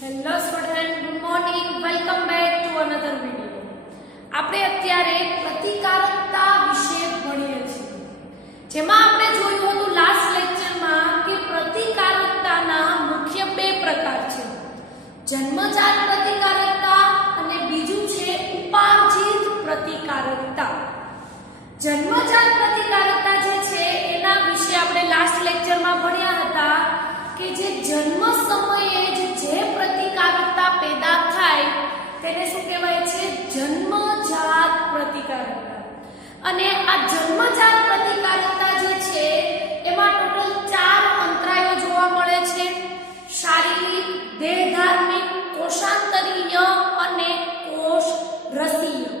Hello student, good morning. Welcome back to another video. આપણે અત્યારે પ્રતિકારકતા વિશે ભણીએ છીએ, જેમાં આપણે જોયું હતું લાસ્ટ લેક્ચરમાં કે પ્રતિકારકતાના મુખ્ય બે પ્રકાર છે, જન્મજાત પ્રતિકારકતા અને બીજું છે ઉપાર્જિત પ્રતિકારકતા. જન્મજાત પ્રતિકારકતા જે છે એના વિશે આપણે લાસ્ટ લેક્ચરમાં ભણ્યા હતા કે જે જન્મ સમયે જે પ્રતિકારકતા પેદા થાય તેને શું કહેવાય છે? જન્મજાત પ્રતિકારકતા. અને આ જન્મજાત પ્રતિકારકતા જે છે એમાં ટોટલ 4 અંતરાયો જોવા મળે છે: શારીરિક, દેહધાર્મિક, કોષાંતરીય અને કોષરસીય.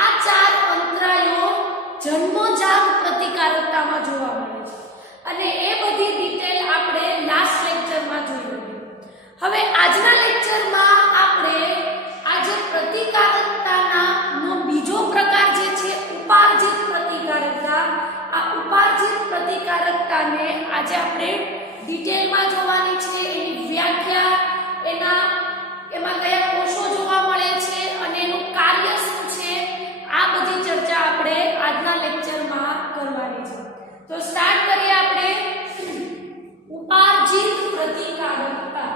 આ 4 અંતરાયો જન્મજાત પ્રતિકારકતામાં જોવા મળે છે અને એ બધી ડિટેલ આપણે લાસ્ટ લેક્ચરમાં જોઈ લીધી. હવે આજના લેક્ચરમાં આપણે આ જે પ્રતિકારકતાનો બીજો પ્રકાર જે છે ઉપાર્જિત પ્રતિકારકતા, આ ઉપાર્જિત પ્રતિકારકતાને આજે આપણે ડિટેલમાં જોવાની છે. એની વ્યાખ્યા, એમાં કયા કોષો જોવા મળે છે અને એનું કાર્ય શું છે, આ બધી ચર્ચા આપણે આજના લેક્ચરમાં કરવાની છે. તો સ્ટાર્ટ કરીએ આપણે ઉપાર્જિત પ્રતિકારકતા.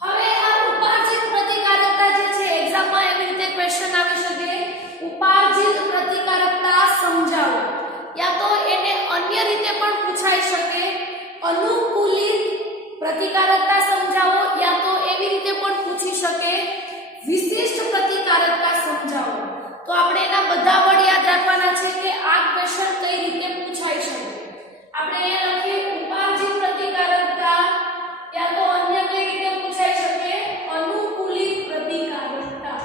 હવે આ ઉપાર્જિત પ્રતિકારકતા જે છે એક્ઝામમાં એવી રીતે ક્વેશ્ચન આવી શકે: ઉપાર્જિત પ્રતિકારકતા સમજાવો. યા તો એને અન્ય રીતે પણ પૂછાઈ શકે, અનુકૂલિત પ્રતિકારકતા સમજાવો, યા તો એવી રીતે પણ પૂછી શકે, વિશિષ્ટ પ્રતિકારકતા સમજાવો. તો આપણે એના બધા વર્ડ યાદ રાખવાના છે કે આ ક્વેશ્ચન કઈ રીતે પૂછાઈ શકે. આપણે અહીંયા લખીએ ઉપાર્જિત પ્રતિકારકતા, યા તો અન્ય કઈ રીતે પૂછાઈ શકે, અનુકૂલિત પ્રતિકારકતા.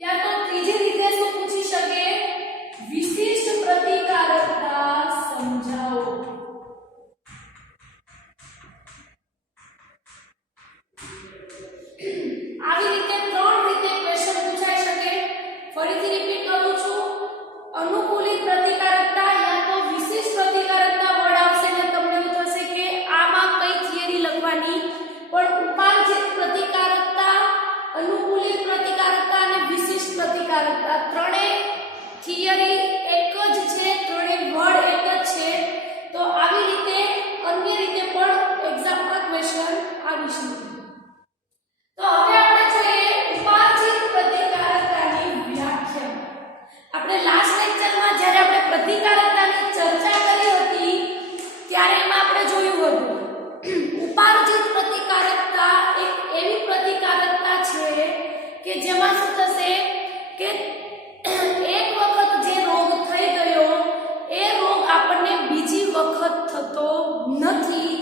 યા તો ત્રીજી રીતે શું પૂછી શકે, વિશિષ્ટ પ્રતિકારકતા સમજાવો. આવી રીતે 3 રીતે ક્વેશ્ચન પૂછાઈ શકે. ફરીથી રિપીટ કરું છું, અનુકૂલિત પ્રતિકારકતા યા તો વિશિષ્ટ પ્રતિકારકતા વર્ડ આવશે ને તમને એવું થશે કે આમાં કઈ થિયરી લખવાની, પણ ઉપાર્જિત પ્રતિકારકતા, અનુકૂલિત પ્રતિકારકતા અને વિશિષ્ટ પ્રતિકારકતા ત્રણેય થિયરી એક જ છે, ત્રણેય વર્ડ એક જ છે. તો આવી રીતે અન્ય રીતે પણ એક્ઝામમાં ક્વેશ્ચન આવી શકે. તો હવે આપણે જોઈએ ઉપાર્જિત પ્રતિકારકતાની વ્યાખ્યા. આપણે લાસ્ટ લેક્ચરમાં જ્યારે આપણે પ્રતિકારકતાની ચર્ચા કરી હતી ત્યારે એમાં આપણે જોયું હતું ઉપાર્જિત પ્રતિકારકતા એક એવી પ્રતિકારકતા છે કે જેમાં શું થશે કે એક વખત જે રોગ થઈ ગયો એ રોગ આપણને બીજી વખત થતો નથી.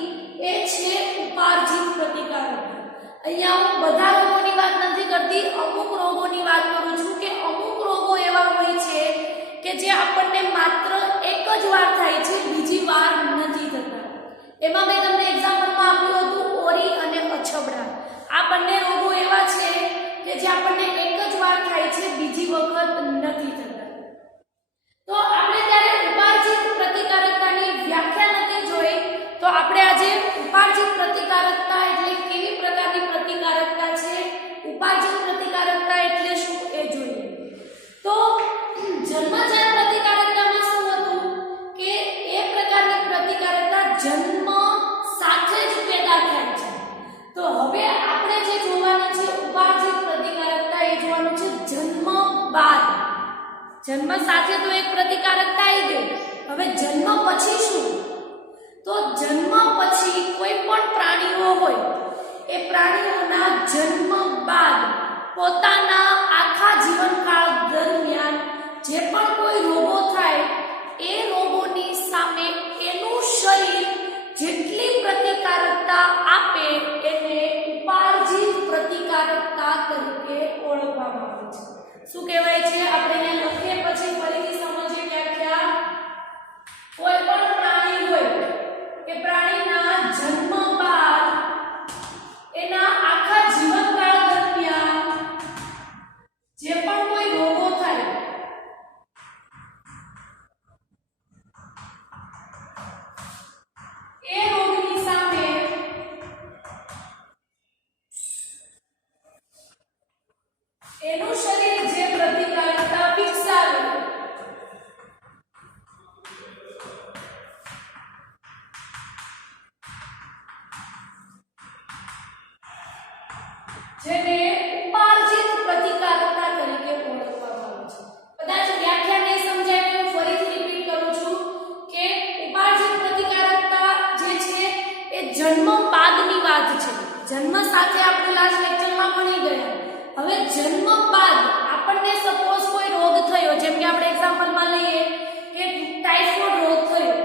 એ છે ઉપાર્જિત પ્રતિકારકતા. અહીંયા હું બધા રોગોની વાત નથી કરતી, અમુક રોગોની વાત કરું છું કે અમુક રોગો એવા હોય છે કે જે આપણને માત્ર એક જ વાર થાય છે, બીજી વાર નથી થતા. એમાં મેં તમને એક્ઝામ્પલમાં આપ્યું હતું ઓરી અને અછબડા. આ બંને રોગો એવા છે કે જે આપણને એક જ વાર થાય છે, બીજી વખત નથી થતા. તો આપણે ત્યારે ઉપાર્જિત પ્રતિકારકતાની વ્યાખ્યા નથી જોઈ, તો આપણે આજે ઉપાર્જિત પ્રતિકારકતા એટલે કેવી પ્રકારની પ્રતિકારકતા છે, ઉપાર્જિત પ્રતિકારકતા એટલે શું એ જોઈએ. તો જન્મજાત પ્રતિકારકતામાં શું હતું કે એ પ્રકારની પ્રતિકારકતા જન્મ સાથે જ પેદા થાય છે. તો હવે આપણે જે જોવાનું છે ઉપાર્જિત પ્રતિકારકતા, એ જોવાનું છે જન્મ બાદ. જન્મ સાથે તો એક પ્રતિકારકતા આવી ગઈ, હવે જન્મ પછી શું? તો જન્મ પછી કોઈ પણ પ્રાણીઓ હોય એ પ્રાણીઓના જન્મ બાદ પોતાના આખા જીવનકાળ દરમિયાન જે પણ કોઈ રોગો થાય એ રોગોની સામે એનું શરીર જેટલી પ્રતિકારકતા આપે એને ઉપાર્જિત પ્રતિકારકતા તરીકે ઓળખવામાં આવે છે. શું કહેવાય છે? આપણે અહીંયા લખીએ પછી ફરીથી સમજીએ વ્યાખ્યા. કોઈ પણ પ્રાણી હોય કે પ્રાણીના જન્મ બાદ એ જેને ઉપાર્જિત પ્રતિકારકતા તરીકે ઓળખવામાં આવે છે. કદાચ વ્યાખ્યા નહીં સમજાય તો હું ફરીથી રિપીટ કરું છું કે ઉપાર્જિત પ્રતિકારકતા જે છે એ જન્મ બાદની વાત છે. જન્મ સાથે આપણે લાસ્ટ લેક્ચરમાં ભણી ગયા. હવે જન્મ બાદ આપણને સપોઝ કોઈ રોગ થયો, જેમ કે આપણે એક્ઝામ્પલમાં લઈએ કે ટાઇફોઇડ રોગ થયો.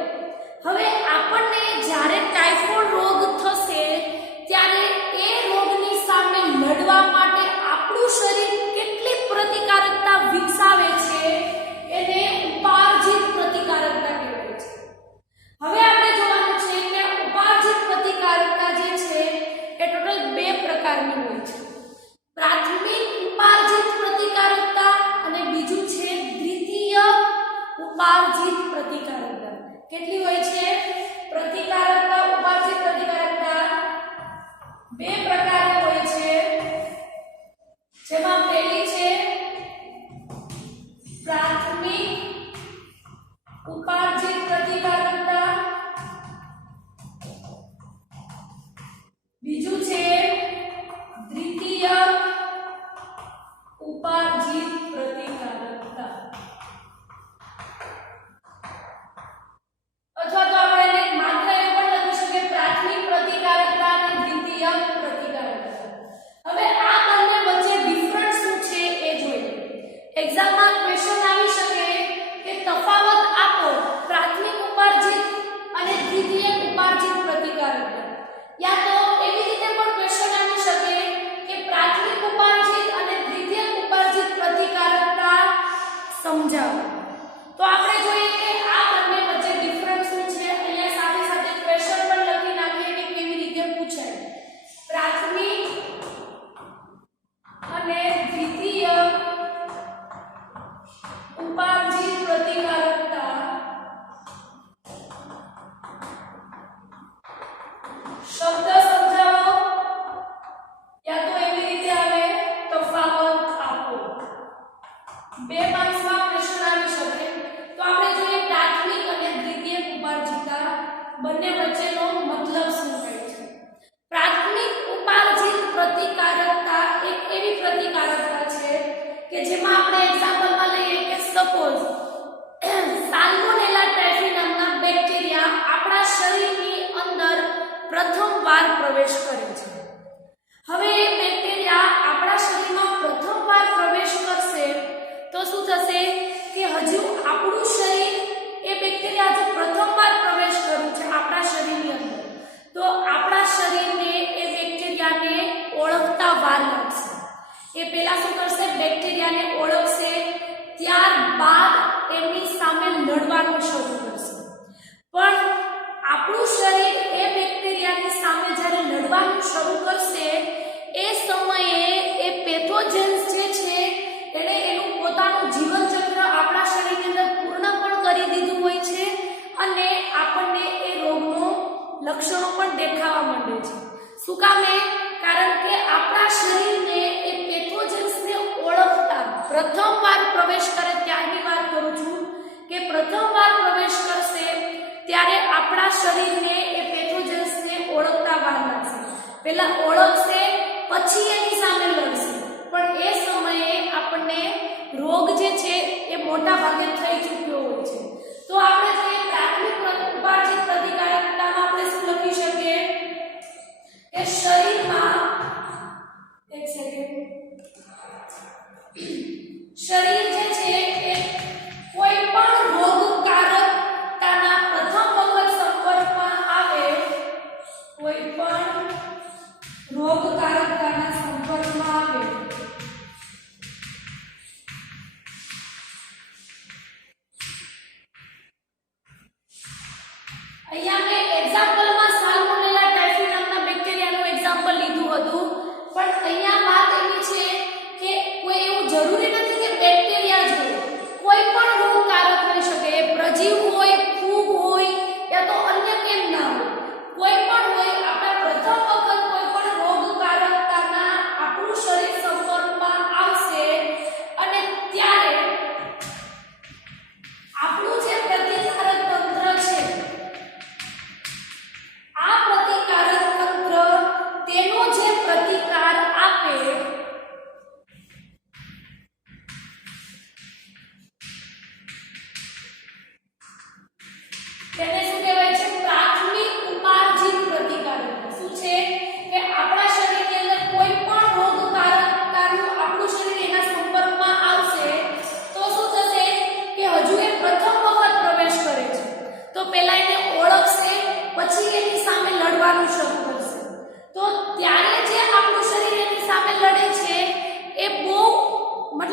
હવે આપણને જ્યારે ટાઇફોઇડ રોગ થશે ત્યારે એ રોગની સામે લડવા માટે આપણું શરીર કેટલી પ્રતિકારકતા વિકસાવે છે એને ઉપાર્જિત પ્રતિકારકતા કહેવાય છે. હવે આપણે જોવાનું છે કે ઉપાર્જિત પ્રતિકારકતા જે છે એ ટોટલ બે પ્રકારની હોય છે. પ્રાથમિક ઉપાર્જિત પ્રતિકારકતા અને બીજું છે દ્વિતીય ઉપાર્જિત પ્રતિકારકતા. કેટલી હોય છે? પ્રતિકારકતા, ઉપાર્જિત પ્રતિકારકતા બે પ્રકારની હોય છે. જેમાં પહેલી છે પ્રાથમિક ઉપાર્જિત પ્રતિકારકતા, બીજું છે દ્વિતીય ઉપાર્જિત પ્રતિકારકતા. અથવા તો આપણે એને માત્ર એમ પણ લખી શકીએ પ્રાથમિક પ્રતિકારકતા અને દ્વિતીય પ્રતિકારકતા. હવે આ બંને વચ્ચે ડિફરન્સ શું છે એ જોઈએ. એક્ઝામમાં ક્વેશ્ચન આવી શકે કે તફાવત આપો પ્રાથમિક ઉપાર્જિત અને દ્વિતીય ઉપાર્જિત પ્રતિકારકતા. યા તો એવી રીતે પણ ક્વેશ્ચન આવી શકે કે પ્રાથમિક ઉપાર્જિત અને દ્વિતીય ઉપાર્જિત પ્રતિકારકતા સમજાવો. તો આપણે જોઈએ કે આ બંને વચ્ચે ડિફરન્સ શું છે. અહીંયા સાથે સાથે ક્વેશ્ચન પણ લખી નાખીએ કે કેવી રીતે પૂછાય. પ્રાથમિક અને દ્વિતીય ઉપાર્જિત પ્રતિકારકતા શબ્દ સમજાવો યા તો એવી રીતે આવે તફાવત આપો. બે માર્ક્સમાં ક્વેશ્ચન આવી શકે. તો આપણે જોઈએ પ્રાથમિક અને દ્વિતીય ઉપાર્જિતા બંને વચ્ચેનો મતલબ શું થાય છે. પ્રાથમિક ઉપાર્જિત પ્રતિકારકતા એક એવી પ્રતિકારકતા છે કે જેમાં આપણે એક્ઝામ્પલમાં લઈએ કે સપોઝ સાલ્મોનેલા ટાઇફી નામના બેક્ટેરિયા આપણા શરીરની અંદર પ્રથમવાર પ્રવેશ કરે છે. હવે એ બેક્ટેરિયા આપણા શરીરમાં પ્રથમવાર પ્રવેશ કરશે તો શું થશે કે હજુ આપણું શરીર એ બેક્ટેરિયા હજુ પ્રથમવાર પ્રવેશ કર્યું છે આપણા શરીરની અંદર, તો આપણા શરીરને એ બેક્ટેરિયાને ઓળખતા વાર લાગશે. એ પહેલા શું કરશે? બેક્ટેરિયાને ઓળખશે, ત્યારબાદ એની સામે લડવાનું શરૂ કરશે. પણ આપણું શરીર એ બેક્ટેરિયાની સામે જ્યારે લડવાનું શરૂ કરશે એ સમયે એ પેથોજન્સ જે છે એને એનું પોતાનું જીવનચક્ર આપણા શરીરની અંદર પૂર્ણ પણ કરી દીધું હોય છે અને આપણને એ રોગનો લક્ષણો પણ દેખાવા માંડે છે. શું કામે? કારણ કે આપણા શરીરને એ પેથોજન્સને ઓળખતા પ્રથમવાર પ્રવેશ કરે ત્યારની વાત કરું છું કે પ્રથમવાર પ્રવેશ કરશે ત્યારે આપણા શરીરને એ પેથોજન્સને ઓળખતા વાર લાગશે. પહેલા ઓળખશે પછી એની સામે લડશે. પણ એ સમયે આપણને રોગ જે છે એ મોટા ભાગે થઈ ચૂક્યો હોય છે. તો આપણે જોઈએ પ્રાથમિક ઉપાર્જિત પ્રતિકારકતામાં આપણે શું લખી શકીએ કે શરીરમાં એક સેકન્ડ શરીર જે છે એ કોઈ પણ રોગકારકતાના પ્રથમ વખત સંપર્કમાં આવે, કોઈ પણ રોગકારકતાના સંપર્કમાં આવે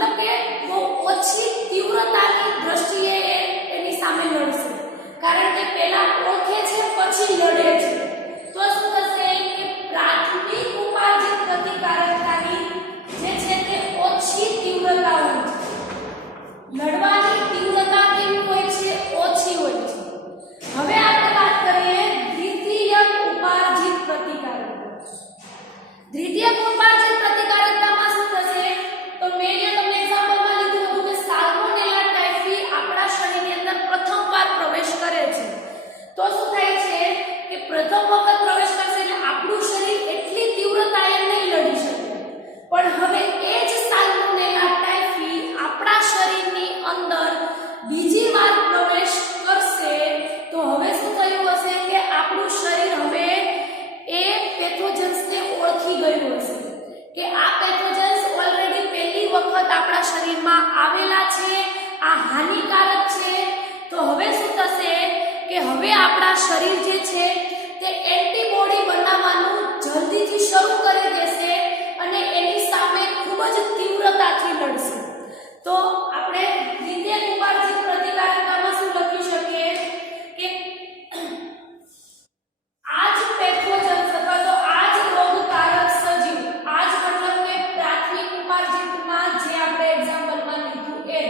મતલબ કે બહુ ઓછી તીવ્રતાની દ્રષ્ટિએ એની સામે લડશે, કારણ કે પહેલા ઓળખે છે પછી લડે છે. તો શું થશે કે પ્રાથમિક ઉપાર્જિત પ્રતિકારકતાની જે છે તે ઓછી તીવ્રતા હોય છે. લડવાની તીવ્રતા કેવી હોય છે? ઓછી હોય છે. હવે આપણે વાત કરીએ દ્વિતીયક ઉપાર્જિત પ્રતિકારકતા. દ્વિતીયક ઉપાર્જિત પ્રતિકારકતામાં શું થશે? તો મેં તમને એક્ઝામ્પલમાં લીધું હતું કે સાલ્મોનેલા ટાઇફી આપણા શરીરની અંદર પ્રથમવાર પ્રવેશ કરે છે. તો શું થાય છે કે પ્રથમ વખત પ્રવેશ કરશે એટલે આપણું શરીર એટલી તીવ્રતાએ નહીં લડી શકે. પણ હવે એ જ સાલ્મોનેલા ટાઇફી આપણા શરીરની અંદર બીજી વાર પ્રવેશ કરશે તો હવે શું થયું હશે કે આપણું શરીર હવે એ પેથોજન્સને ઓળખી ગયું હશે કે આ પેથોજન્સ ઓલરેડી પહેલી વખત આપણા શરીરમાં આવેલા છે, આ હાનિકારક છે. તો હવે શું થશે કે હવે આપણા શરીર જે છે તે એન્ટીબોડી બનાવવાનું જલ્દીથી શરૂ કરી દેશે અને એની સામે ખૂબ જ તીવ્રતાથી લડશે. તો આપણે દ્વિતીયક ઉપાર્જિત પ્રતિકારકતામાં શું લખી શકીએ કે આ જ પેથોજન્સ અથવા તો આ જ રોગકારક સજીવ, આ જ મતલબ કે પ્રાથમિક ઉપાર્જિતમાં જે આપણે એક્ઝામ્પલમાં લીધું એ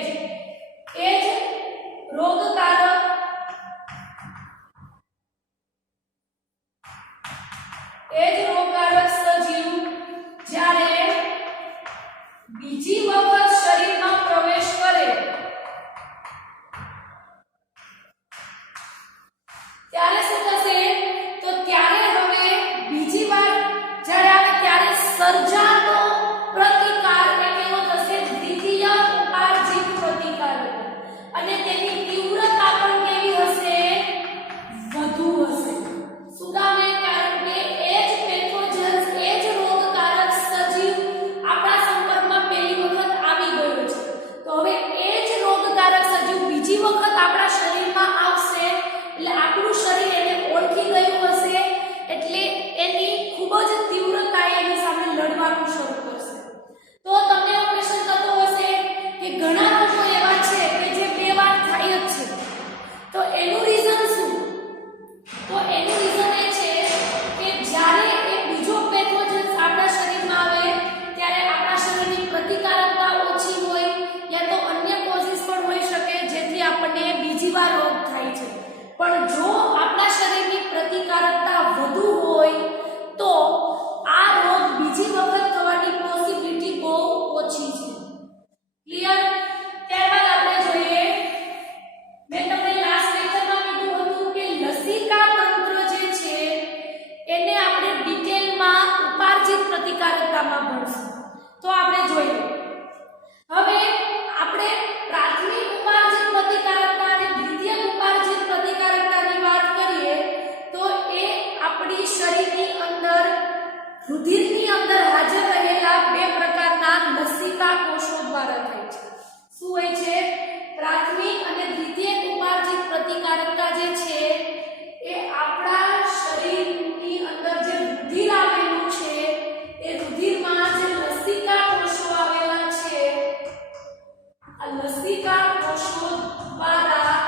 જ રોગકારક સજીવ જ્યારે બીજી વખત શરીરમાં પ્રવેશ કરે ત્યારે શું થશે? તો ત્યારે હવે બીજી વાર જ્યારે આવે ત્યારે સર્જાતો પ્રતિકાર એ કેવો થશે? દ્વિતીય ઉપાર્જિત પ્રતિકાર. અને તેની તીવ્રતા પણ કેવી હશે? વધુ હશે. શું કામ? કારણ કે એ જ પેથોજન્સ, એ જ રોગકારક સજીવ આપણા સંપર્કમાં પહેલી વખત આવી ગયો છે. તો હવે એ જ રોગકારક સજીવ બીજી વખત આપણા શરીરમાં આવશે એટલે આપણું શરીર એને ઓળખી ગયું હશે એટલે એની ખૂબ જ તીવ્રતાએ એની સામે લડવાનું શરૂ કરશે. તો તમને એવો ક્વેશ્ચન થતો હશે કે ઘણા લોકો એવા છે કે જે બે વાર થાય જ છે, તો એનું રીઝન શું? તો એનું રીઝન એ છે કે જ્યારે એ બીજો પેથોજન્સ આપણા શરીરમાં આવે ત્યારે આપણા શરીરની પ્રતિકારકતા ઓછી હોય યા તો અન્ય કોઝિસ પણ હોઈ શકે જેથી આપણને બીજી વાર રોગ થાય છે. પણ જો આપણા શરીરની પ્રતિકારકતા વધુ હોય તો આ રોગ બીજી વખત થવાની પોસિબિલિટી બહુ ઓછી છે. ક્લિયર? ત્યારબાદ આપણે જોઈએ, મેં તમને લાસ્ટ લેક્ચરમાં કીધું હતું કે લસિકા તંત્ર જે છે એને આપણે ડિટેલમાં ઉપાર્જિત પ્રતિકારકતામાં ભણશું. તો આપણે જોઈએ હવે આપણે પ્રાથમિક ઉપાર્જિત પ્રતિકારકતા અને દ્વિતીયક ઉપાર્જિત પ્રતિકારકતાની વાત કરીએ તો એ આપણી શરીરની અંદર રુધિરની અંદર હાજર રહેલા બે પ્રકારના લસિકા કોષો દ્વારા થાય છે. શું હોય છે? પ્રાથમિક અને દ્વિતીયક ઉપાર્જિત પ્રતિકારકતા જે છે એ આપણા શરીરની અંદર જે રુધિર આવેલું છે એ રુધિરમાં જે લસિકા કોષો આવેલા છે આ લસિકા કોષો દ્વારા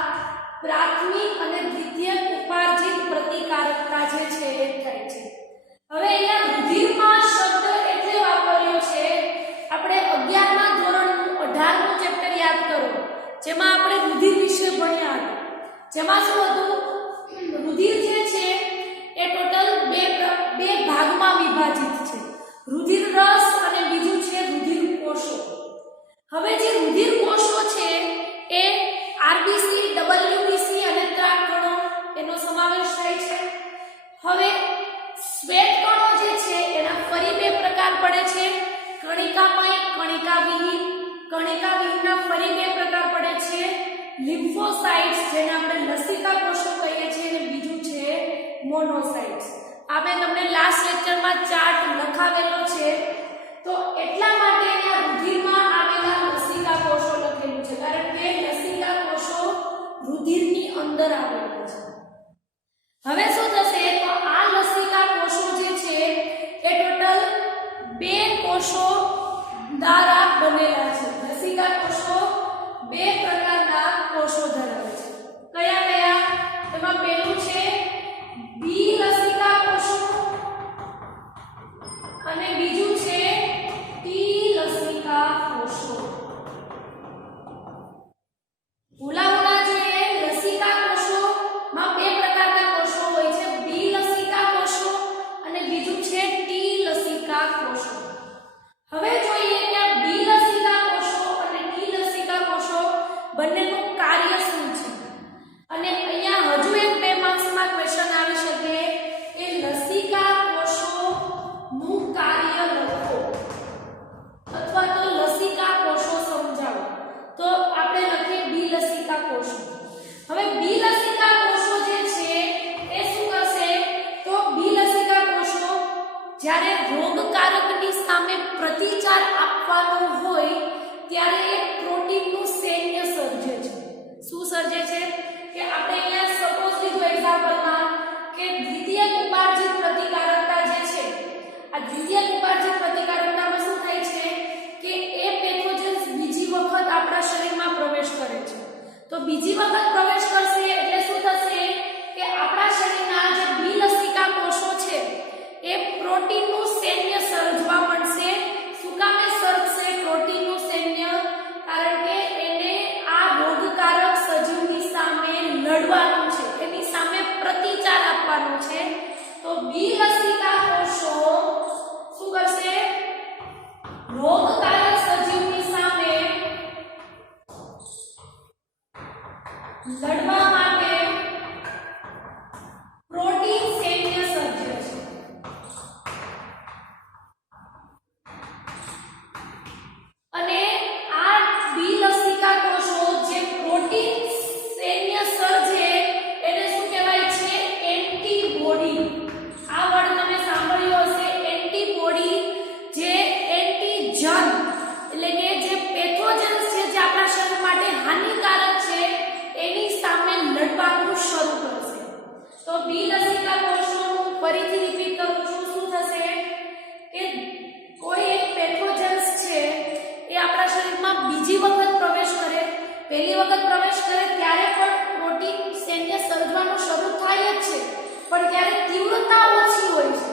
પ્રાથમિક અને દ્વિતીયક ઉપાર્જિત પ્રતિકારકતા જે છે એ થાય છે. હવે અહીંયા રુધિરમાં શબ્દ એટલે વાપર્યો છે, આપણે 11મા ધોરણનું 18મું ચેપ્ટર યાદ કરો જેમાં આપણે રુધિર વિશે ભણ્યા હતા. જેમાં શું હતું? રુધિર જે છે એ ટોટલ બે ભાગમાં વિભાજિત છે, રુધિર રસ અને બીજું છે રુધિર કોષો. હવે જે રુધિર કોષો છે એ આરબીસી, ડબલ્યુબીસી અને ત્રાકકણો એનો સમાવેશ થાય છે. હવે શ્વેત કણો જે છે એના ફરી બે પ્રકાર પડે છે, કણિકામય, કણિકાવિહીન. કણિકાવિહીનના ફરી બે પ્રકાર પડે છે, લિમ્ફોસાઇટ્સ જેને આપણે લસિકા કોષો કહીએ છીએ અને બીજું છે મોનોસાઇટ્સ. આ મેં તમને લાસ્ટ લેક્ચરમાં ચાર્ટ લખાવેલો છે. તો એટલા માટે અહીંયા રુધિરમાં આવેલા લસિકા કોષો લખેલું છે કારણ કે લસિકા કોષો રુધિરની અંદર આવેલા છે. હવે શું થશે? તો આ લસિકા કોષો જે છે એ ટોટલ બે કોષો દ્વારા બનેલા છે. લસિકા કોષો બે પ્રકારના કોષો ધરાવે છે. કયા કયા? તેમાં પહેલું છે બી લસિકા કોષો અને બીજું છે ટી લસિકા કોષો. ભૂલાવવા જોઈએ, લસિકા કોષોમાં બે પ્રકારના કોષો હોય છે, બી લસિકા કોષો અને બીજું છે ટી લસિકા કોષો. હવે જોઈએ કે આ બી લસિકા કોષો અને ટી લસિકા કોષો બંનેનું કાર્ય શું છે. અને અહીંયા હજુ એક 2 માર્ક્સમાં ક્વેશ્ચન આવી શકે કે લસિકા કોષોનું કાર્ય લખો અથવા તો લસિકા કોષો સમજાવો. તો આપણે લખીએ બી લસિકા કોષો. હવે બી લસિકા કોષો જે છે એ શું કરશે? તો બી લસિકા કોષો જ્યારે રોગકારકની સામે પ્રતિકાર આપવાનો હોય ત્યારે એક પ્રોટીનનું સૈન્ય સર્જે છે. શું સર્જે છે? કે આપણે અહીંયા સપોઝ લીધું એક્ઝામ્પલમાં કે દ્વિતીય ઉપાર્જિત પ્રતિકારકતા જે છે, આ દ્વિતીય ઉપાર્જિત પ્રતિકારકતામાં શું થાય છે કે એ પેથોજન્સ બીજી વખત આપણા શરીરમાં પ્રવેશ કરે છે. તો બીજી વખત પ્રવેશ કરશે એટલે શું થશે કે આપણા શરીરના જે બી લસિકા કોષો છે એ પ્રોટીનનું સૈન્ય સર્જવા માંડશે. શું કામે સર્જશે પ્રોટીનનું સૈન્ય? કારણ કે એને આ રોગકારક સજીવની સામે લડવાનું છે, એની સામે પ્રતિકાર આપવાનો છે. તો બી લસિકા કોષો શું કરશે? રોગકારક સજીવની સામે લડવા માટે પ્રોટીન સૈન્ય સર્જે છે. અને આ બી લસિકા કોષો જે પ્રોટીન સૈન્ય સર્જે એને શું કહેવાય છે? એન્ટીબોડી. આ વર્ડ તમે સાંભળ્યો હશે, એન્ટીબોડી. જે એન્ટીજન એટલે કે જે પેથોજન્સ છે જે આપણા શરીર માટે હાનિકારક છે એની સામે લડવાનું શરૂ કરશે. તો બી લસિકા કોષોનું ફરીથી રિપીટ કરું છું, શું થશે કે કોઈ એક પેથોજન્સ છે એ આપણા શરીરમાં બીજી વખત પ્રવેશ કરે, પહેલી વખત પ્રવેશ કરે ત્યારે પણ પ્રોટીન સૈન્ય સર્જવાનું શરૂ થાય જ છે, પણ ત્યારે તીવ્રતા ઓછી હોય છે.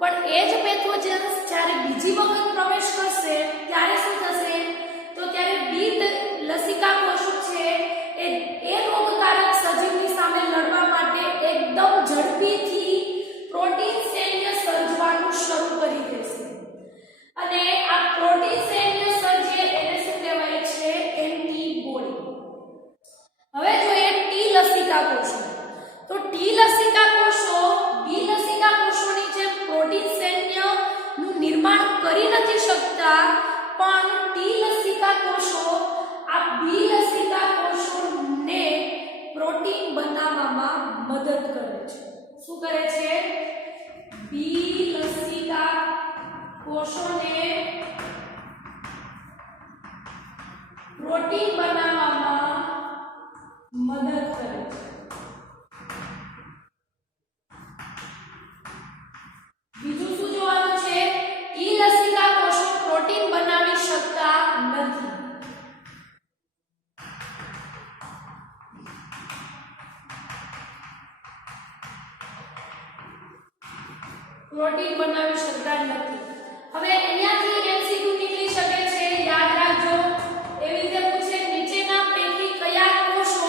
પણ એ જ પેથોજન્સ જ્યારે બીજી વખત પ્રવેશ કરશે ત્યારે શું થશે? તો ત્યારે બી લસિકા કોષો છે એ રોગકારક સજીવની સામે લડવા માટે એકદમ ઝડપીથી પ્રોટીન સૈન્ય સર્જવાનું શરૂ કરી દેશે. અને આ પ્રોટીન સૈન્ય સર્જે એને શું કહેવાય છે? એન્ટીબોડી. હવે જોઈએ ટી લસિકા કોષો. તો ટી લસિકા કોષો બી લસિકા કોષોની જેમ પ્રોટીન સૈન્યનું નિર્માણ કરી નથી શકતા, પણ ટી લસિકા કોષો આ બી લસિકા કોષોને પ્રોટીન બનાવવામાં મદદ કરે છે. શું કરે છે? બી લસિકા કોષોને પ્રોટીન બનાવવામાં મદદ કરે છે. બીજું શું જોવાનું છે? ટી લસિકા કોષો પ્રોટીન બનાવી શકતા નથી. પ્રોટીન બનાવી શકતા નથી. હવે અહીંયાથી એમસીક્યુ નીકળી શકે છે, યાદ રાખજો. એવી રીતે પૂછે નીચેના પૈકી કયા કોષો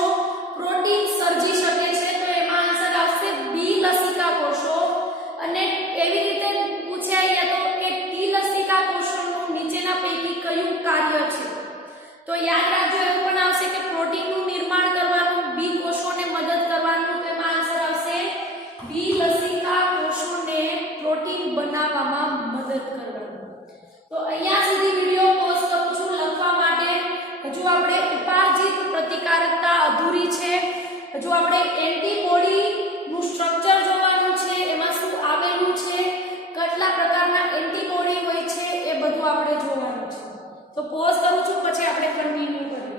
પ્રોટીન સર્જી શકે છે? તો એમાં આન્સર આવશે બી લસિકા કોષો. અને એવી રીતે પૂછાય તો કે ટી લસિકા કોષોનું નીચેના પૈકી કયું કાર્ય છે? તો યાદ રાખજો એવું પણ આવશે કે પ્રોટીનનું નિર્માણ કરવાનું, બી કોષોને મદદ કરવાનું. તો એમાં આન્સર આવશે બી લસિકા કોષોને પ્રોટીન બનાવવામાં મદદ કરવાનું. તો અહીંયા સુધી વિડિયો પોઝ કરું છું લખવા માટે. હજુ આપણે ઉપાર્જિત પ્રતિકારકતા અધૂરી છે. હજુ આપણે એન્ટીબોડી નું સ્ટ્રક્ચર જોવાનું છે, એમાં શું આવેલું છે, કેટલા પ્રકારના એન્ટીબોડી હોય છે એ બધું આપણે જોવાનું છે. તો પોઝ કરું છું, પછી આપણે કન્ટિન્યુ કરીએ.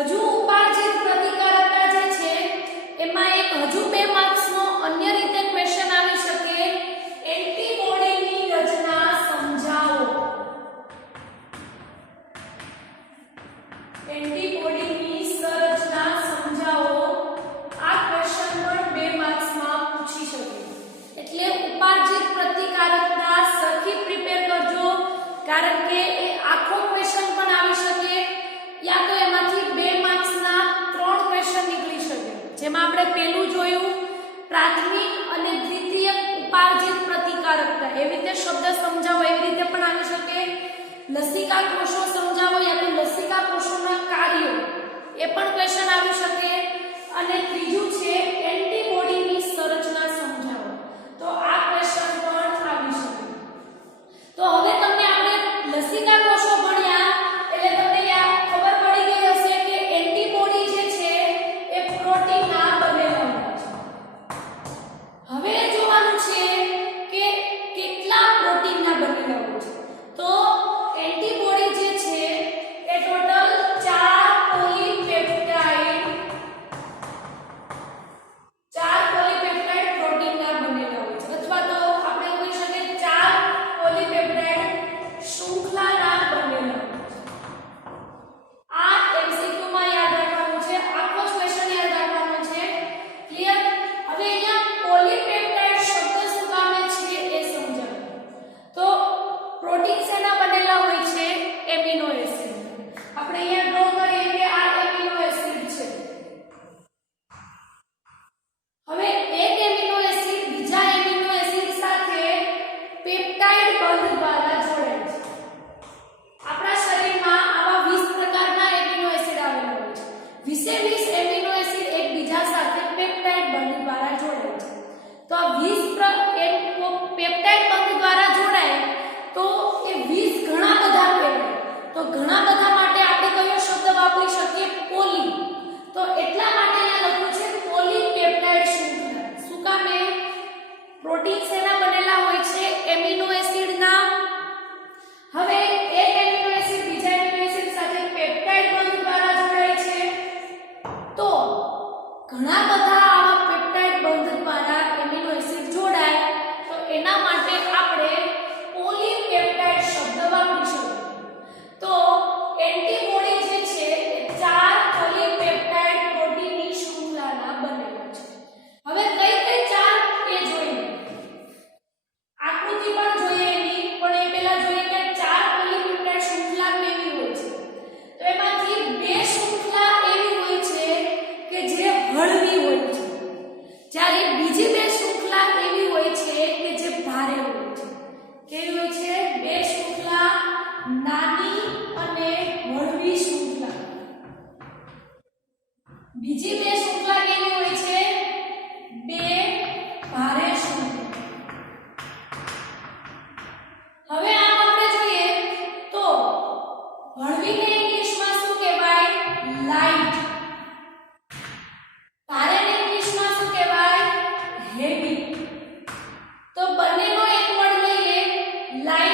હજુ ઉપાર્જિત પ્રતિકારકતા જે છે એમાં એક હજુ 2 માર્ક્સનો અન્ય રીતે ક્વેશ્ચન આવી શકે એન્ટીબોડીની રચના સમજાવો એન્ટીબોડીની સંરચના સમજાવો આ ક્વેશ્ચન પણ 2 માર્ક્સમાં પૂછી શકે એટલે ઉપાર્જિત પ્રતિકારકતા સરખી પ્રિપેર કરજો કારણ કે એ આખો ક્વેશ્ચન પણ આવી શકે યા તો એમાંથી 2 માર્ક્સના 3 ક્વેશ્ચન નીકળી શકે જેમાં આપણે પહેલું જોયું પ્રાથમિક અને દ્વિતીય ઉપાર્જિત પ્રતિકારકતા એવી રીતે શબ્દ સમજાવો એવી રીતે પણ આવી શકે લસિકા કોષો સમજાવો યા તો લસિકા કોષોના કાર્યો એ પણ ક્વેશ્ચન આવી શકે અને ત્રીજું છે એન્ટીબોડીની સંરચના સમજાવો તો આ ક્વેશ્ચન પણ આવી શકે તો હવે તમને આપણે લસિકા કોષો ભણ્યા એટલે તમને ખબર પડી ગઈ હશે કે એન્ટીબોડી જે છે એ પ્રોટીનના બનેલા હોય છે હવે જોવાનું છે કે કેટલા પ્રોટીનના બનેલા હોય છે તો એન્ટીબોડી જે છે એ ટોટલ 4 પોલીપેપ્ટાઇડ પ્રોટીનના બનેલા હોય છે અથવા તો આપણે કહી શકીએ 4 પોલીપેપ્ટાઇડ શૃંખલાના બનેલા હોય છે આ MCQ માં યાદ રાખવાનું છે આખો ક્વેશ્ચન યાદ રાખવાનો છે ક્લિયર હવે અહીંયા પોલીપેપ્ટાઇડ શબ્દ શું કામે છે એ સમજાવો તો પ્રોટીન શેના બનેલા હોય છે એમિનો એસિડ આપણે અહીંયા ડ્રો કરીએ કે આ એમિનો એસિડ છે હવે એક એમિનો એસિડ બીજા એમિનો એસિડ સાથે પેપ્ટાઇડ બંધ દ્વારા જોડાય છે આપણા શરીરમાં આવા 20 પ્રકારના એમિનો એસિડ આવેલા હોય છે 20 એમિનો એસિડ એકબીજા સાથે પેપ્ટાઇડ બંધ દ્વારા જોડાય છે તો આ 20 પેપ્ટાઇડ બંધ દ્વારા જોડાય તો એ 20 ઘણા બધા કહેવાય તો ઘણા બધા માટે આપણે કયો શબ્દ વાપરી શકીએ પોલી તો એટલા માટે અહીંયા લખ્યું છે પોલીપેપ્ટાઇડ શૃંખલા શું કામે પ્રોટીન શેના બનેલા હોય છે એમિનો એસિડના હવે એક એમિનો એસિડ બીજા એમિનો એસિડ સાથે પેપ્ટાઇડ બંધ દ્વારા જોડાય છે તો ઘણા બધા આવા પેપ્ટાઇડ બંધ દ્વારા એમિનો એસિડ જોડાય તો એના માટે આપણે પોલીપેપ્ટાઇડ શબ્દ વાપરીશું તો એન્ટીબોડી જે છે એ 4 પોલીપેપ્ટાઇડ પ્રોટીનની શૃંખલાના બનેલા છે હવે કઈ કઈ 4 એ જોઈએ આકૃતિ પણ જોઈએ એની પણ એ પહેલા જોઈએ કે 4 પોલીપેપ્ટાઇડ શૃંખલા કેવી હોય છે તો એમાંથી 2 શૃંખલા એવી હોય છે કે જે હળવી હોય છે જ્યારે બીજી 2 શૃંખલા એવી હોય છે કે જે ભારે હોય છે કેવી હોય છે 2 શૃંખલા નાની અને હળવી શૃંખલા બીજી 2 શૃંખલા કેવી હોય છે 2 ભારે શૃંખલા હવે આમ આપણે જોઈએ તો હળવીને ઇંગ્લિશમાં શું કહેવાય લાઇટ ભારેને ઇંગ્લિશમાં શું કહેવાય હેવી તો બંનેનો એક વર્ડ લઈએ લાઇટ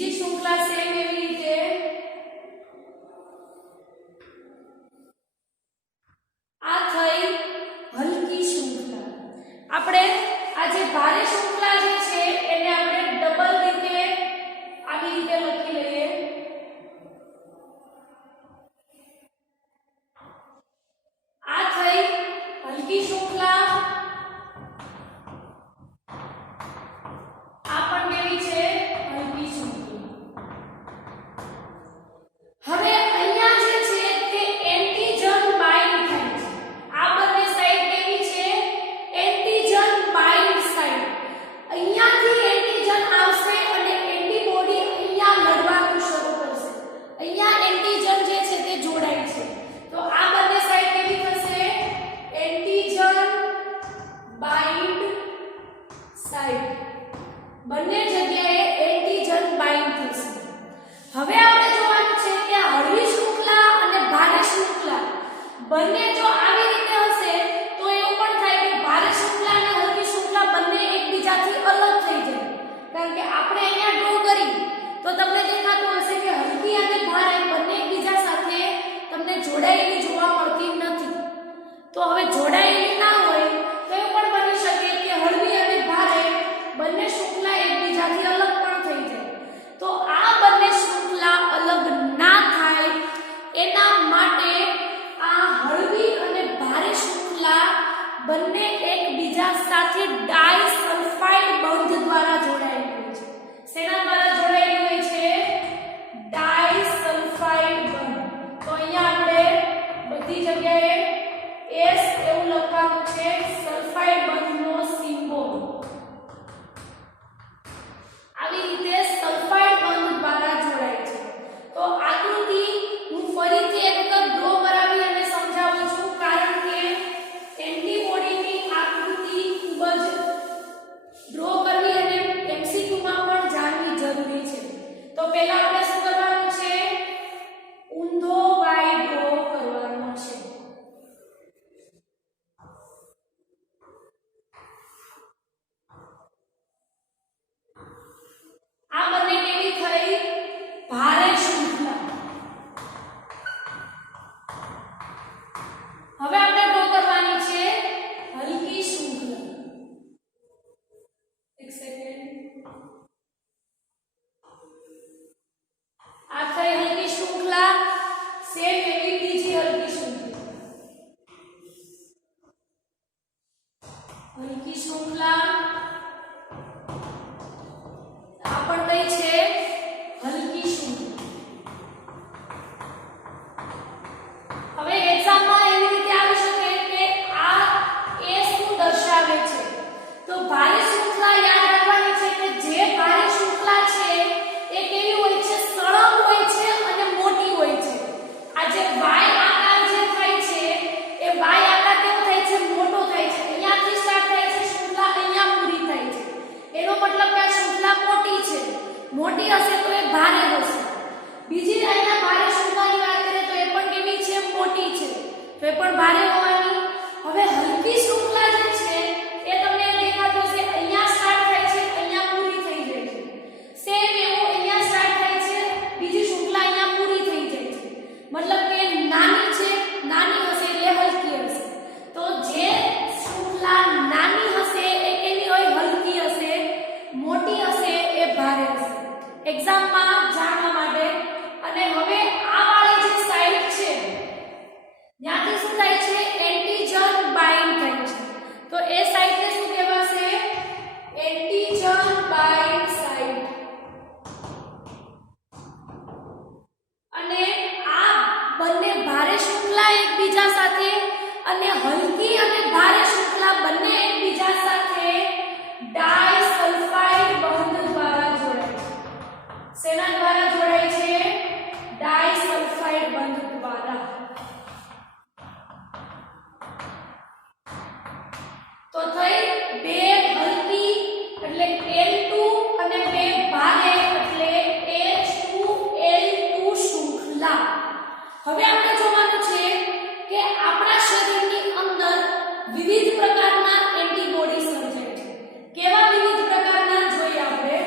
બીજી શૃંખલા સેમ એવી રીતે આ થઈ હલકી શૃંખલા. આપણે આ જે ભારે શૃંખલા જે છે એને આપણે ડબલ રીતે આવી રીતે લખી લઈએ. આ થઈ હલકી શૃંખલા. આ પણ કેવી છે? હલકી શૃંખલા. હવે અહીંયા જે છે તે એન્ટીજન બાઇન્ડ થાય છે. આ બંને સાઈડ કેવી છે? Antigen bind side. અહીંયાથી એન્ટીજન આવશે અને એન્ટીબોડી અહીંયા લડવાનું શરૂ કરશે. અહીંયા એન્ટીજન જે છે તે જોડાય છે. તો આ બંને સાઈડ કેવી થશે? Antigen bind side. બંને જગ્યાએ એન્ટીજન બાઇન્ડ થશે. હવે આપણે જોવાનું છે કે હળવી શૃંખલા અને ભારે શૃંખલા બંને જો આવી રીતે હશે તો એવું પણ થાય કે ભારે શૃંખલા અને હળવી શૃંખલા બંને એકબીજાથી અલગ થઈ જાય. કારણ કે આપણે અહીંયા ડ્રો કરી તો તમને દેખાતું હશે કે હલકી અને ભારે બંને એકબીજા સાથે તમને જોડાયેલી જોવા મળતી નથી. તો હવે જોડાયેલી ના હોય તો એવું પણ બની શકે કે હળવી અને ભારે બંને શૃંખલા એકબીજાથી અલગ પણ થઈ જાય. તો આ બંને શૃંખલા અલગ ના થાય એના માટે આ હળવી અને ભારે શૃંખલા બંને એકબીજા સાથે ડાયસલ્ફાઇડ બંધ દ્વારા જોડાયેલી હોય છે. શેના દ્વારા જોડાયેલી હોય છે? ડાયસલ્ફાઇડ બંધ. તો અહીંયા આપણે બધી જગ્યાએ S એવું લખવાનું છે, સલ્ફાઇડ બંધનો સિમ્બોલ. આવી રીતે સલ્ફાઇડ બંધ દ્વારા જોડાય છે. તો આકૃતિ હું ફરીથી એક વખત ડ્રો કરાવી અને સમજાવું છું, કારણ કે એન્ટીબોડીની આકૃતિ ખૂબ જ ડ્રો કરવી અને એમસીક્યુમાં પણ જાણવી જરૂરી છે. તો પહેલા આપણે શું કરવાનું છે? ઊંધો વાય ડ્રો કરવાનો છે. આ બંને કેવી થઈ? ભારે શૃંખલા. હવે આપણે ડ્રો કરવાની છે હલકી શૃંખલા. એક સેકન્ડ. આ થઈ હલકી શૃંખલા. સેમ એવી બીજી હલકી શૃંખલા. હલકી શૃંખલા. આ પણ કઈ છે? હલકી શૃંખલા. હવે એક્ઝામમાં એવી રીતે આવી શકે કે આ એ શું દર્શાવે છે? તો ભારે શૃંખલા યાદ રાખવાની છે કે જે ભારે શૃંખલા છે એ કેવી હોય છે? સળંગ હોય છે અને મોટી હોય છે. આ જે વાય આકાર જે થાય છે એ વાય આકાર કેવો થાય છે? મોટો થાય છે. અહીંયાથી સ્ટાર્ટ થાય છે શૃંખલા, અહીંયા પૂરી થાય છે. એનો મતલબ કે આ શૃંખલા મોટી છે. મોટી હશે તો એ ભારે હશે. બીજી અહીંયા ભારે શૃંખલાની વાત કરીએ તો એ પણ કેવી છે? મોટી છે. તો એ પણ ભારે હોવાની. હવે હલકી શૃંખલા જે છે એ તમને દેખાતું હશે, અહીંયા સ્ટાર્ટ થાય છે, અહીંયા પૂરી થઈ જાય છે. સેમ એવું અહીંયા સ્ટાર્ટ થાય છે, બીજી શૃંખલા અહીંયા પૂરી થઈ જાય છે. મતલબ કે નાની છે, નાની હશે એટલે હલકી હશે. તો જે શૃંખલા નાની હશે એ કેવી હોય? હલકી હશે. મોટી હશે એ ભારે હશે. એક્ઝામમાં જાણવા માટે. અને હવે આ વાળી જે સાઈડ છે ત્યાંથી શું થાય છે? એન્ટીજન બાઇન્ડ થાય છે. તો એ સાઈડને શું કહેવાશે? Antigen bind side. અને આ બંને ભારે શૃંખલા એકબીજા સાથે અને હલકી અને ભારે શૃંખલા બંને એકબીજા સાથે ડાયસલ્ફાઇડ બંધ દ્વારા જોડાય છે. શેના દ્વારા જોડાય છે? ડાયસલ્ફાઇડ બંધ દ્વારા. તો થઈ બે હલકી એટલે L2 અને બે ભારે એટલે H2L2 શૃંખલા. હવે આપણે જોવાનું છે કે આપણા શરીરની અંદર વિવિધ પ્રકારના એન્ટીબોડી સર્જાય છે. કેવા વિવિધ પ્રકારના જોઈએ આપણે?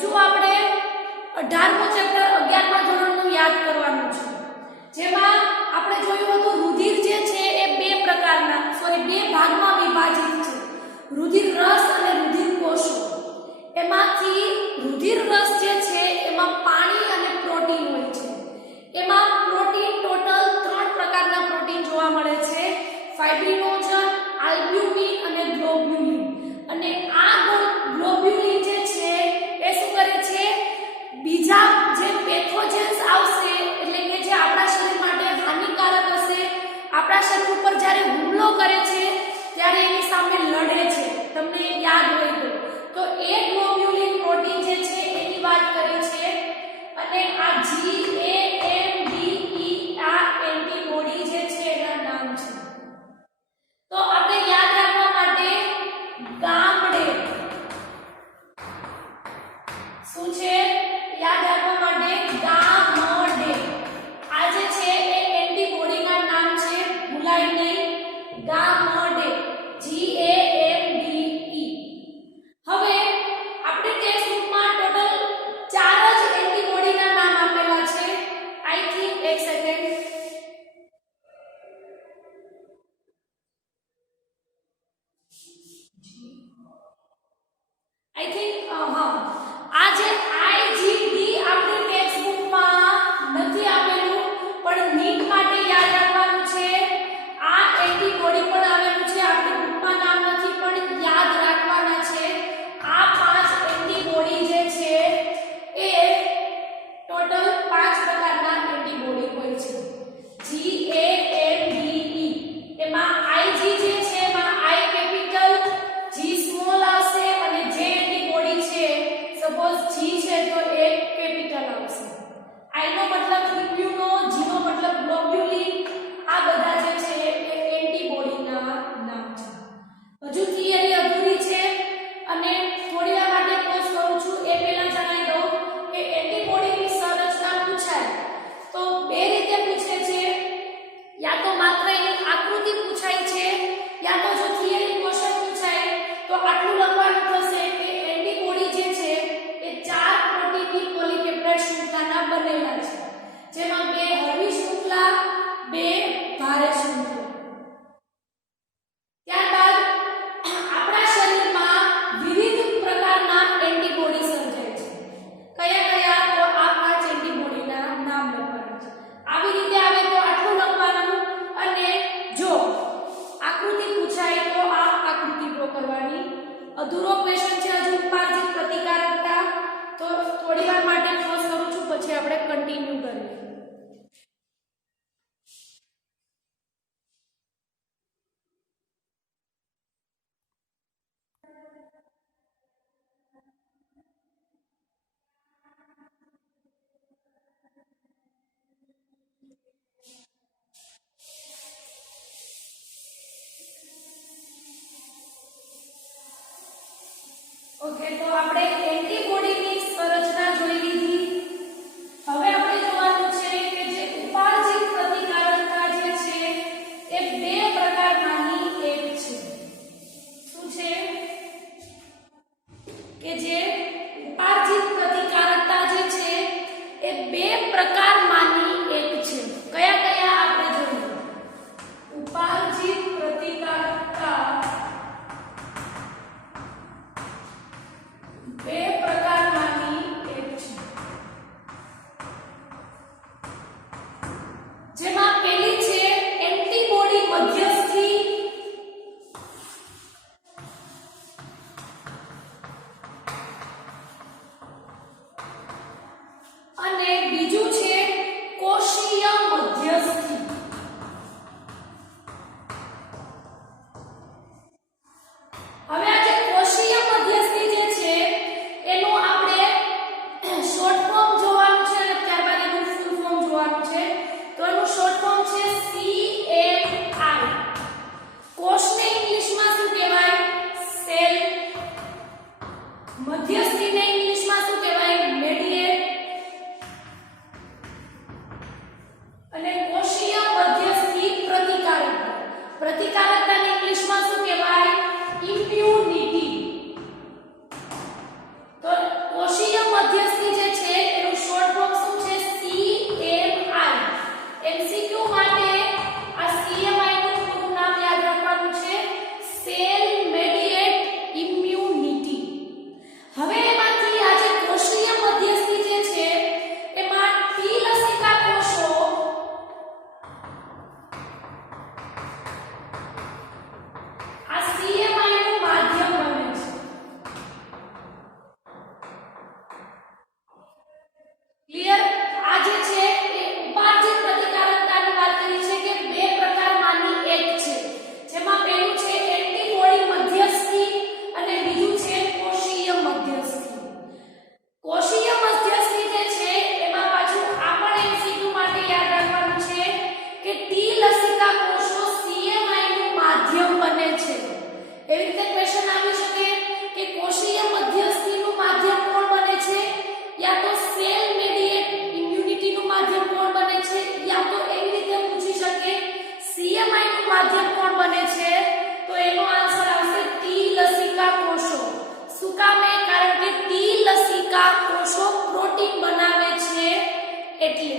હજુ આપણે 18મો ચેપ્ટર 11મા ધોરણનું યાદ કરવાનું છે, જેમાં આપણે જોયું હતું રુધિર જે છે એ બે ભાગમાં વિભાજિત છે, રુધિર રસ અને રુધિર કોષો. એમાંથી રુધિર રસ જે છે એમાં પાણી અને પ્રોટીન હોય છે. એમાં પ્રોટીન ટોટલ 3 પ્રકારના પ્રોટીન જોવા મળે છે, ફાઇબ્રિનોજન, આલ્બ્યુમિન અને ગ્લોબ્યુલિન. અને આ ગ્લોબ્યુલિન જે છે એ શું કરે છે, બીજા જે પેથોજન્સ આવશે એટલે કે જે આપણા શરીર માટે હાનિકારક હશે, આપણા શરીર ઉપર જ્યારે હુમલો કરે છે ત્યારે એની સામે લડે છે. તમને યાદ હોય તો એ ગ્લોબ્યુલિન પ્રોટીન જે છે એની વાત કરી છે. અને આ GAMDE આ એન્ટીબોડી જે છે એના નામ છે. તો આપણે યાદ રાખવા માટે ગામડે શું છે, યાદ રાખવા માટે ગામડે આ જે છે એ એન્ટીબોડીના નામ છે, ભૂલાય નહીં, ગામડે GAMDE. હવે આપણે ટેક્સ્ટબુકમાં ટોટલ 4 જ એન્ટીબોડીના નામ આપેલા છે. આઈ થિંક એક સેકન્ડ, આઈ થિંક આ જે IgD આપણી ટેક્સ્ટબુકમાં નથી આપેલું, પણ નીટ માટે યાદ રાખવાનું છે. આ એન્ટીબોડી પણ આવેલું છે, આપણી બુકમાં નામ નથી પણ યાદ રાખવાના છે. આ 5 એન્ટીબોડી જે છે એ ટોટલ 5 પ્રકારના એન્ટીબોડી હોય છે. GAMDE એમાં IG જે છે એમાં I કેપિટલ, G સ્મોલ આવશે અને જે એન્ટીબોડી છે સપોઝ G છે તો એ કેપિટલ આવશે. I નો મતલબ ઇમ્યુનો, G નો મતલબ ગ્લોબ્યુલિન. આ બધા જે છે એ એન્ટીબોડીના નામ છે. હજુ થિયરી અધૂરી છે અને થોડી વાર માટે પોઝ કરું છું. એ પહેલા જણાવી દઉં કે એન્ટીબોડીની સંરચના પૂછાય તો બે રીતે પૂછે છે, યા તો માત્ર એની આકૃતિ પૂછાય છે, યા તો જો થિયરી ક્વેશ્ચન પૂછાય તો આટલું લખવાનું થશે કે એન્ટીબોડી જે છે એ 4 પ્રોટીનની પોલીપેપ્ટાઇડ શૃંખલાના બનેલા છે, જેમાં 2 હળવી શૃંખલા, 2 ભારે શૃંખલા. ત્યારબાદ આપણા શરીરમાં વિવિધ પ્રકારના એન્ટીબોડી સર્જાય છે. કયા કયા? તો આ 5 એન્ટીબોડીના નામ લખવાના છે. આવી રીતે આવે તો આટલું લખવાનું, અને જો આકૃતિ પૂછાય તો આ આકૃતિ ડ્રો કરવાની. અધૂરો ક્વેશ્ચન છે હજુ ઉપાર્જિત પ્રતિકારકતા, તો થોડી વાર માટે પોઝ કરું છું, પછી આપણે કન્ટિન્યુ કરીએ. ઓકે, તો આપણે એન્ટીબોડીની સંરચના જોઈ લીધી. હવે આપણે જોવાનું છે મધ્યસ્થી જે છે એનું શોર્ટ ફોર્મ શું છે? CMI. MCQ માટે આ CMI નું પૂરું નામ યાદ રાખવાનું છે, સેલ મેડિએટ ઇમ્યુનિટી. હવે એમાંથી આ જે કોષીય મધ્યસ્થી જે છે એમાં ટી લસિકા કોષો આ CMI નું માધ્યમ બને છે. ક્લિયર? આ જે છે એ ઉપાર્જિત પ્રતિકારકતાની વાત કરી છે કે બે પ્રકારમાંની એક છે, જેમાં પહેલું છે એન્ટીબોડી મધ્યસ્થી અને બીજું છે કોષીય મધ્યસ્થી. કોષીય મધ્યસ્થી જે છે એમાં પાછું આ પણ MCQ માટે યાદ રાખવાનું છે કે ટી લસિકા કોષો CMI નું માધ્યમ બને છે. એવી રીતે ક્વેશ્ચન આવી શકે કે કોષીય મધ્યસ્થીનું માધ્યમ કોણ બને છે? યા તો સેલ મેડિએટ ઇમ્યુનિટી નું માધ્યમ કોણ બને છે? યા તો એવી રીતે પૂછી શકે CMI નું માધ્યમ કોણ બને છે? તો એનો આન્સર આવશે ટી લસિકા કોષો. શું કામ? કારણ કે ટી લસિકા કોષો પ્રોટીન બનાવે છે એટલે.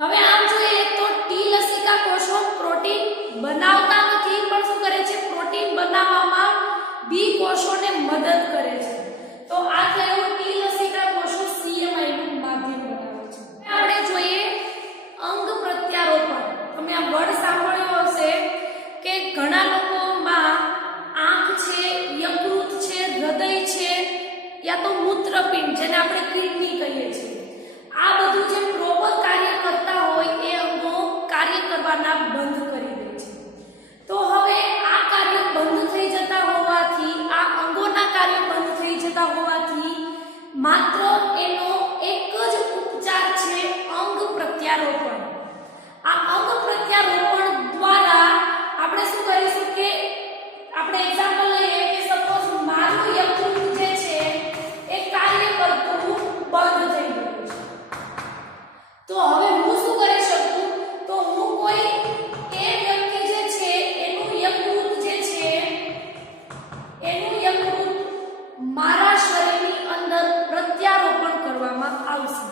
હવે આમ જોઈએ તો ટી લસિકા કોષો પ્રોટીન બનાવતા નથી, પણ શું કરે છે? પ્રોટીન બનાવવામાં બી કોષોને મદદ કરે છે. તો આ થયું ટી લસિકા કોષો CMI નું માધ્યમ બનાવે છે. આપણે જોઈએ અંગ પ્રત્યારોપણ. તમે આ વર્ડ સાંભળ્યો હશે કે ઘણા લોકોમાં આંખ છે, યકૃત છે, હૃદય છે, યા તો મૂત્રપિંડ જેને આપણે કિડની કહીએ છીએ, આ બધું જે પ્રોપર કાર્ય કરતા હોય એ અંગો કાર્ય કરવાના બંધ કરી દે છે. તો હવે આ કાર્ય બંધ થઈ જતા હોવાથી, આ અંગોના કાર્ય બંધ થઈ જતા હોવાથી માત્ર એનો એક જ ઉપચાર છે અંગ પ્રત્યારોપણ. આ અંગ પ્રત્યારોપણ દ્વારા આપણે શું કરીશું કે આપણે એક્ઝામ્પલ લઈએ કે સપોઝ મારું યકૃત જે છે એ કાર્ય કરતું બંધ થઈ ગયું છે, તો હવે હું શું કરી શકું? તો હું કોઈ એ વ્યક્તિ જે છે એનું યકૃત જે છે એનું યકૃત મારા શરીરની અંદર પ્રત્યારોપણ કરવામાં આવશે.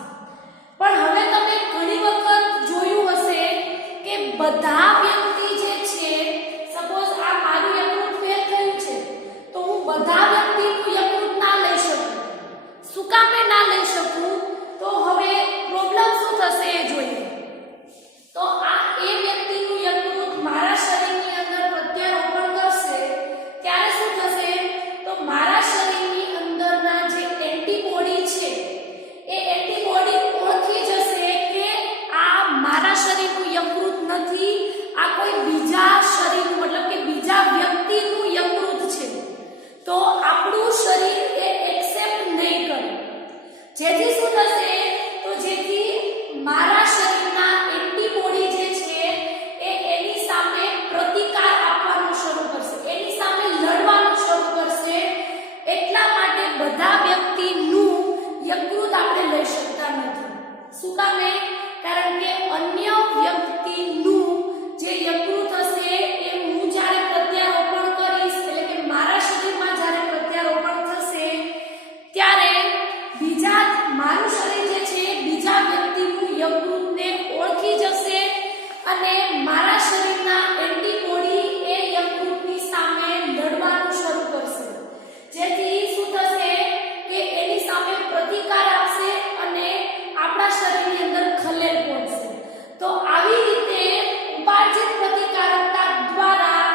પણ હવે તમે ઘણી વખત જોયું હશે કે બધા વ્યક્તિ જે છે, સપોઝ આ મારું યકૃત ફેલ થયું છે તો હું બધા વ્યક્તિનું યકૃત ના લઈ શકું. શું કામે ના લઈ શકું? તો હવે પ્રોબ્લેમ શું થશે એ જોઈએ. તો આ એ વ્યક્તિનું યકૃત મારા શરીરની અંદર પ્રત્યારોપણ કરશે ત્યારે શું થશે? તો મારા શરીરની અંદરના જે એન્ટીબોડી છે એ એન્ટીબોડી ઓળખી જશે કે આ મારા શરીરનું યકૃત નથી, આ કોઈ બીજા શરીરનું, મતલબ કે બીજા વ્યક્તિનું યકૃત છે. તો આપણું શરીર એ એક્સેપ્ટ નહીં કરે. જેથી શું થશે? તો જેથી મારા શરીરના એન્ટીબોડી જે છે એ એની સામે પ્રતિકાર આપવાનું શરૂ કરશે, એની સામે લડવાનું શરૂ કરશે. એટલા માટે બધા વ્યક્તિનું યકૃત આપણે લઈ શકતા નથી. શું કામે? કારણ કે અન્ય વ્યક્તિનું જે યકૃત હશે એ હું જ્યારે પ્રત્યારોપણ કરીશ, એટલે કે મારા શરીરમાં જ્યારે પ્રત્યારોપણ થશે ત્યારે બીજા મારું શરીર જે છે બીજા વ્યક્તિનું યકૃતને ઓળખી જશે અને મારા શરીરના એન્ટીબોડી એ યકૃતની સામે લડવાનું શરૂ કરશે. જેથી શું થશે કે એની સામે પ્રતિકાર આપશે અને આપણા શરીરની અંદર ખલેલ પહોંચશે. તો આવી રીતે ઉપાર્જિત પ્રતિકારકતા દ્વારા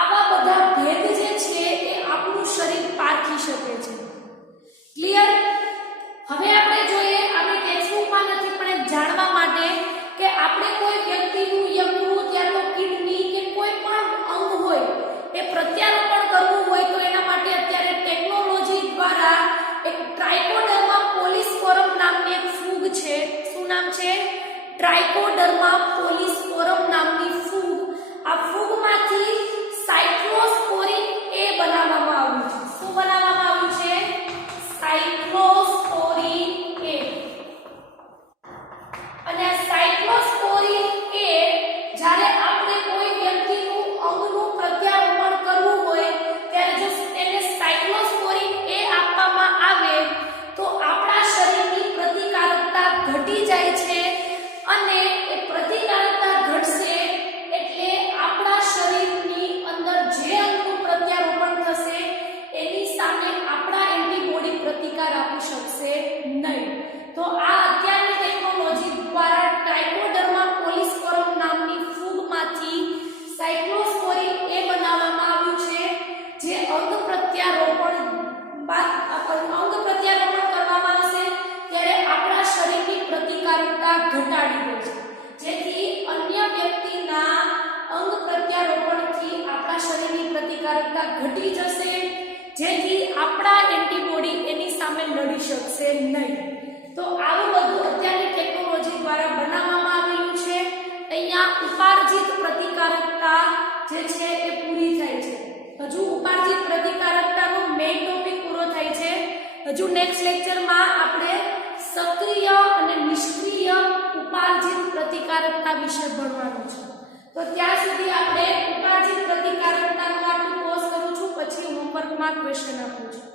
આવા બધા ભેદ જે છે એ આપણું શરીર પારખી શકે છે. ક્લિયર? હવે આપણે જોઈએ, આપણે ટેક્સ્ટબુકમાં નથી પણ એક જાણવા માટે કે આપણે કોઈ વ્યક્તિનું યકૃત યા તો કિડની કે કોઈ પણ અંગ હોય એ પ્રત્યારોપણ કરવું હોય તો એના માટે અત્યારે ટેકનોલોજી દ્વારા એક ટ્રાઇકોડર્મા પોલિસ્પોરમ નામની એક ફૂગ છે. શું નામ છે? ટ્રાઇકોડર્મા પોલિસ્પોરમ નામની ફૂગ. આ ફૂગમાંથી સાયક્લોસ્પોરિન એ બનાવવામાં આવ્યું છે. શું બનાવવામાં આવ્યું છે? સાયક્લોસ્પોરિન એ. અને આ સાયક્લોસ્પોરિન એ જ્યારે આપણે કોઈ વ્યક્તિનું અંગનું પ્રત્યારોપણ કરવું હોય ત્યારે જો તેને સાયક્લોસ્પોરિન એ આપવામાં આવે તો આપણા શકશે નહીં. તો આવું બધું અત્યારની ટેકનોલોજી દ્વારા બનાવવામાં આવેલું છે. અહીંયા ઉપાર્જિત પ્રતિકારકતા જે છે એ પૂરી થાય છે. હજુ ઉપાર્જિત પ્રતિકારકતાનો મેઇન ટોપિક પૂરો થાય છે. હજુ નેક્સ્ટ લેક્ચરમાં આપણે સક્રિય અને નિષ્ક્રિય ઉપાર્જિત પ્રતિકારકતા વિશે ભણવાનું છે. તો ત્યાં સુધી આપણે ઉપાર્જિત પ્રતિકારકતાનું આટલું કોર્સ કરું છું, પછી હોમવર્કમાં ક્વેશ્ચન આપું છું.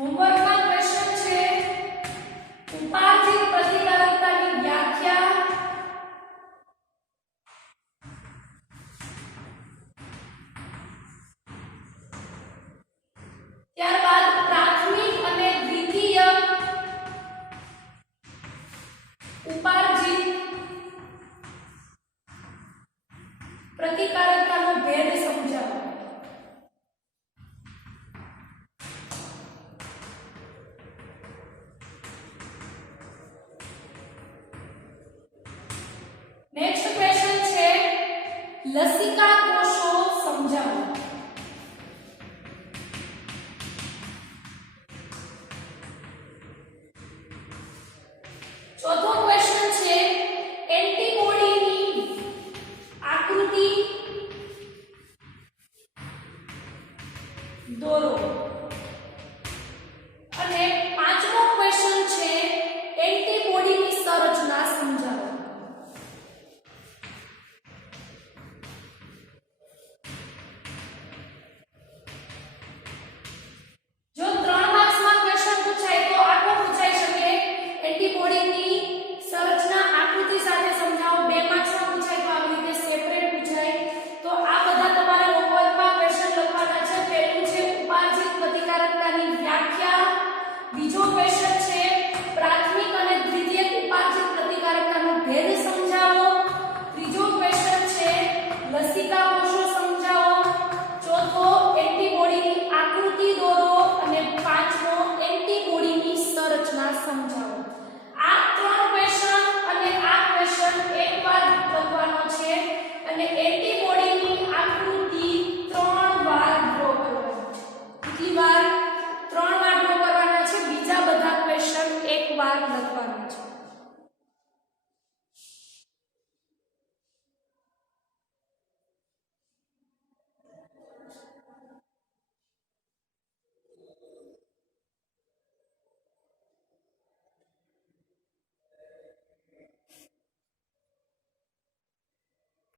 હોમવર્કમાં ક્વેશ્ચન છે ઉપાર્જિત પ્રતિકારકતાની વ્યાખ્યા, ત્યારબાદ પ્રાથમિક અને દ્વિતીય ઉપાર્જિત પ્રતિકારકતાનો ભેદ સમજાવો. નેક્સ્ટ ક્વેશ્ચન છે લસિકા કોષો સમજાવો. ચોથો ક્વેશ્ચન છે એન્ટીબોડીની આકૃતિ દોરો.